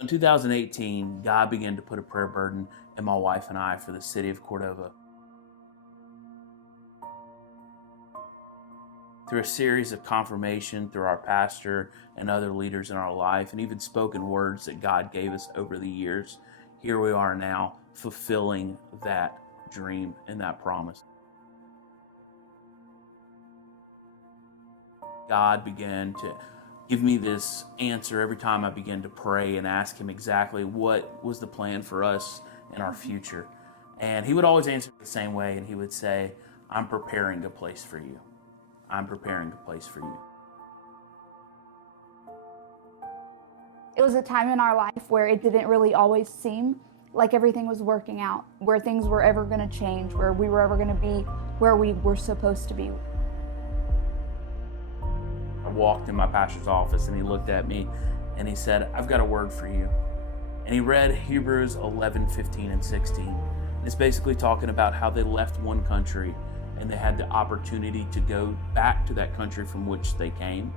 In 2018, God began to put a prayer burden in my wife and I for the city of Cordova. Through a series of confirmation through our pastor and other leaders in our life, and even spoken words that God gave us over the years, here we are now fulfilling that dream and that promise. God began to give me this answer every time I began to pray and ask him exactly what was the plan for us in our future. And he would always answer the same way, and he would say, I'm preparing a place for you. I'm preparing a place for you. It was a time in our life where it didn't really always seem like everything was working out, where things were ever going to change, where we were ever going to be where we were supposed to be. I walked in my pastor's office and he looked at me and he said, I've got a word for you. And he read Hebrews 11, 15, and 16. And it's basically talking about how they left one country and they had the opportunity to go back to that country from which they came,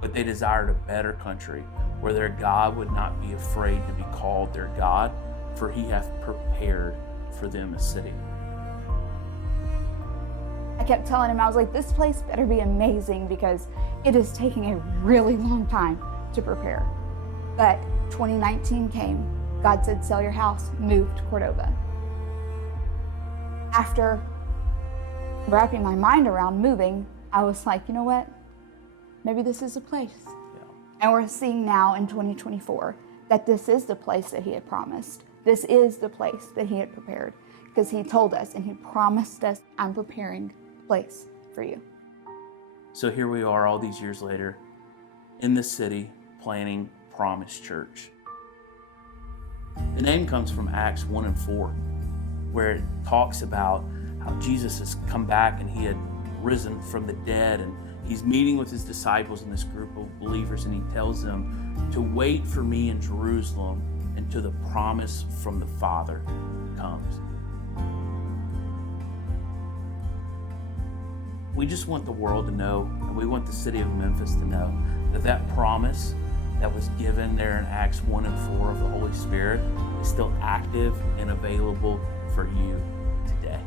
but they desired a better country where their God would not be afraid to be called their God, for he hath prepared for them a city. I kept telling him, I was like, this place better be amazing because it is taking a really long time to prepare. But 2019 came. God said, sell your house, move to Cordova. After wrapping my mind around moving, I was like, you know what? Maybe this is a place. Yeah. And we're seeing now in 2024 that this is the place that he had promised. This is the place that he had prepared, because he told us and he promised us, I'm preparing a place for you. So here we are all these years later in the city planning Promise Church. The name comes from Acts 1 and 4, where it talks about how Jesus has come back and he had risen from the dead, and he's meeting with his disciples and this group of believers, and he tells them to wait for me in Jerusalem until the promise from the Father comes. We just want the world to know, and we want the city of Memphis to know, that that promise that was given there in Acts 1 and 4 of the Holy Spirit is still active and available for you today.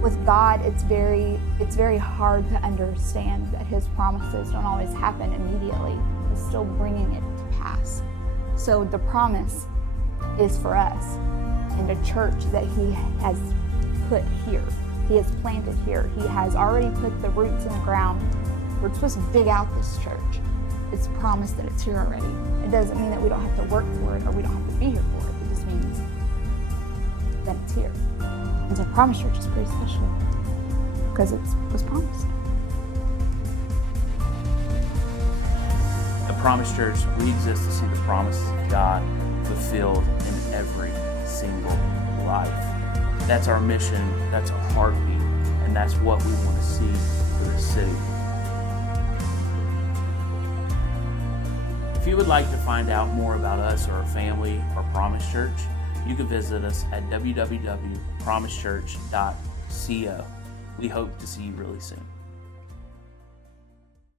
With God, it's very hard to understand that his promises don't always happen immediately. He's still bringing it to pass. So the promise is for us and a church that he has put here. He has planted here. He has already put the roots in the ground. We're supposed to dig out this church. It's promised that it's here already. It doesn't mean that we don't have to work for it or we don't have to be here for it. It just means that it's here. And so Promise Church is pretty special because it was promised. The Promise Church, we exist to see the promises of God fulfilled in every single life. That's our mission, that's our heartbeat, and that's what we want to see for the city. If you would like to find out more about us or our family or Promise Church, you can visit us at www.promisechurch.co. We hope to see you really soon.